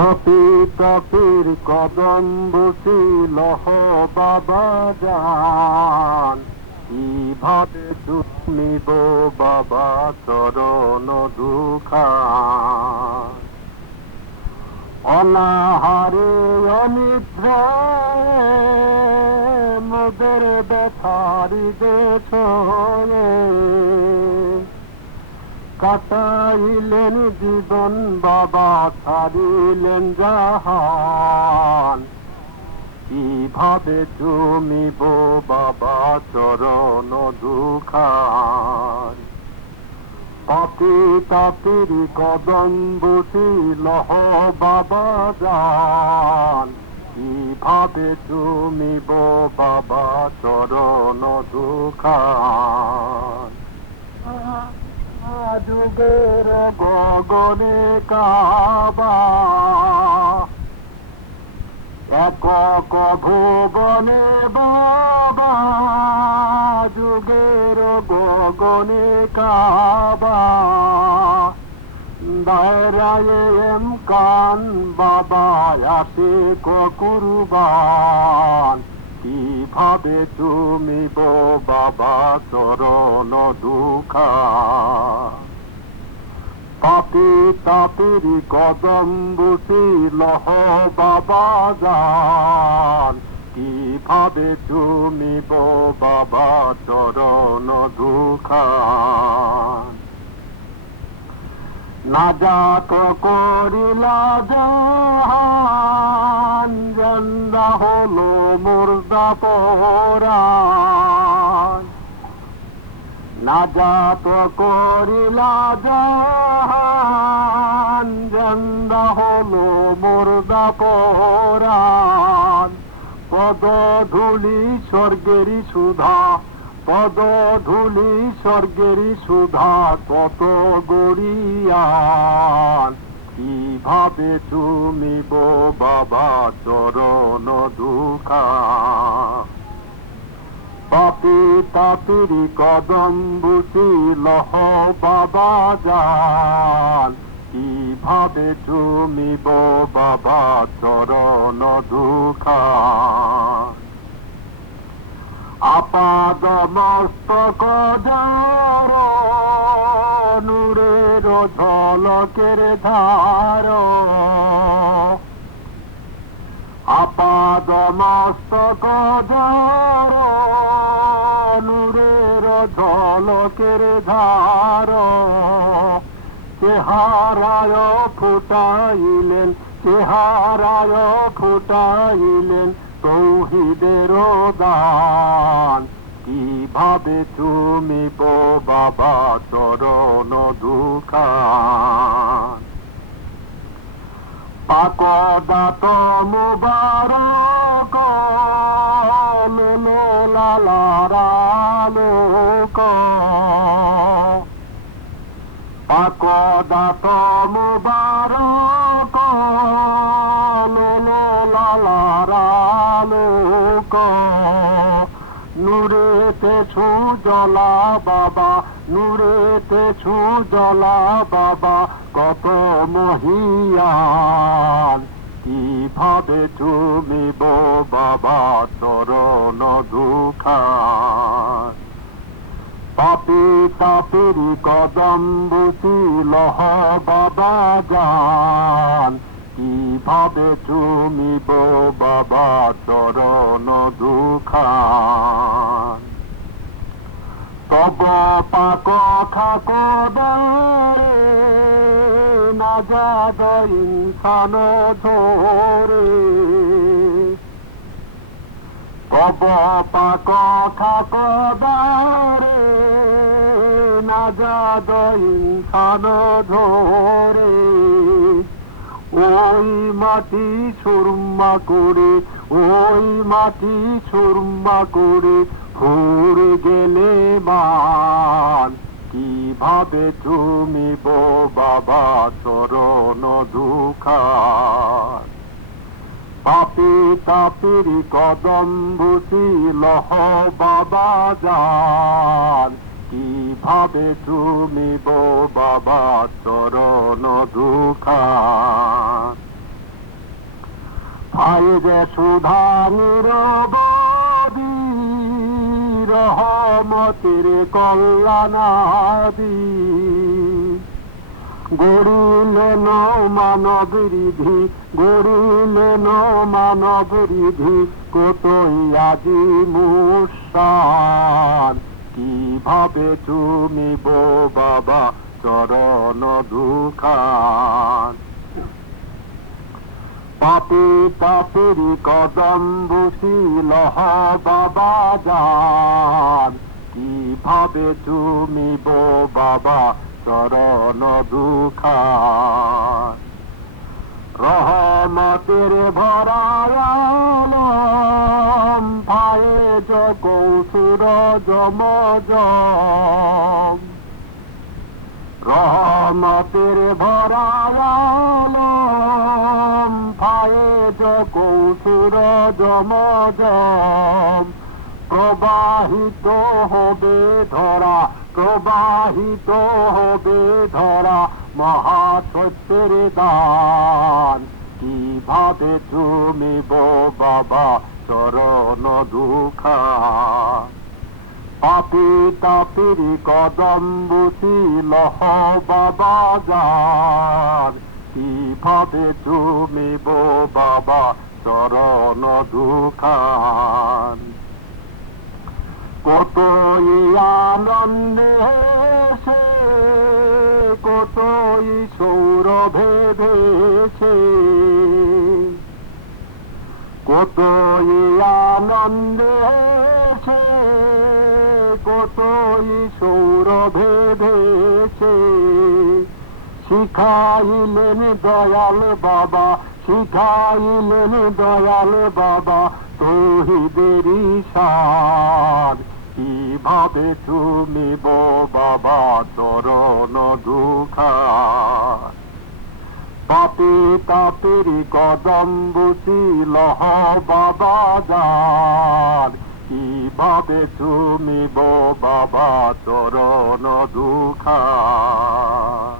তপি তপির কদম বসিল বাবা যান কীভাবে গো বাবা চরণ দুখান। অনাহারে অনিদ্রায় মোদের ব্যথারি দেশ কাটাইলেন জীবন বাবা, ছাড়িলেন জাহান। কীভাবে জমিব বাবা চরণ দুখান। পাপি তাপির কদম বসিল বাবা যান কীভাবে জমিব বাবা চরণ দুখান। যুগের গগনে কাবা। একক বাবা, যুগের গগনে কাবা। দায়রায় এম কান, বাবা আসে কীভাবে তুমি বাবা চরণ দুখা পাপি তাপিরি কদম বুঝিল বাবা যান কীভাবে তুমি বো বাবা চরণ দুখান? না যাত করিলা জাহান, জন্দা হলো মুর্দা পরান না যাত করিলা জন্দা হলো মুর্দা পরান পদ ধুলি স্বর্গেরই সুধা পদ ধুলি স্বর্গেরই সুধা, কত গড়িয়ান। কীভাবে তুমি বো বাবা চরণ দুখা? পাপি তাপিরি কদম বুঝিল বাবা যান কীভাবে তুমি বো বাবা চরণ দুখা আপাদ মস্তক যার নূরের ঝলকের ধার আপাদ মস্তক নূরের ঝলকের ধার। চেহারায় ফুটাইলেন চেহারায় ফুটাইলেন তৌহিদের দান। কীভাবে তুমি বাবা চরণ দুখান? পাকদাত মুবারক লোলো লালারালোক পাকদাত মুবারক লোলো লালারালোক নূরেতে ছু জলা বাবা, নূরেতে ছু জলা বাবা, কত মহিয়ান কীভাবে তুমি বো বাবা চরণ দুখান। পাপি তাপিরি কদম বুঝিল বাবা যান কীভাবে বো বাবা চরণ দুখান? তব পাক ইনসান ধরে। তব পাক থাকবে না ইনসান ধরে। ওই মাটি সুরমা করে, ওই মাটি সুরমা করে, ফুরে গেলে মান কীভাবে তুমি বো বাবা চরণ দুখান পাপি তাপিরি কদম বুঝিল বাবা যান কীভাবে তুমি বো বাবা চরণ দুখান সুধা নিরবদি রহমতির কল্যাণাদি। গড়িলেন মানব রিধি গড়িলেন মানব রিধি কতই আজি মুসান? কীভাবে তুমি বাবা চরণ দুখান? পাপি তাপেরি কদম বসিল বাবা যান কীভাবে তুমি বো বাবা চরণ দুখান? রহমতের ভরায়ালম ভায়ে জগৌসুর জমজম রহমতের ভরায়ালম ভায়ে জগৌসুর জমজম, প্রবাহিত হবে ধরা, প্রবাহিত হবে ধরা মহাসত্যের দান। কীভাবে তুমি বাবা চরণ দুঃখা? পাপি তাপিরি বুঝিল বাবা যার। কীভাবে তুমি বো বাবা চরণ দুখান। কতই আনন্দে সে কতই সৌরভে ভেসে। কতই আনন্দে সে কতই সৌরভে ভেসে শিখাইলেন দয়াল বাবা, শিখাইলেন দয়াল বাবা তহিদেরই সার কীভাবে তুমি বাবা, চরণ দুখার পাপি তাপেরি কদম্ব ছিল বাবা যার কীভাবে তুমি বো বাবা চরণ দুখার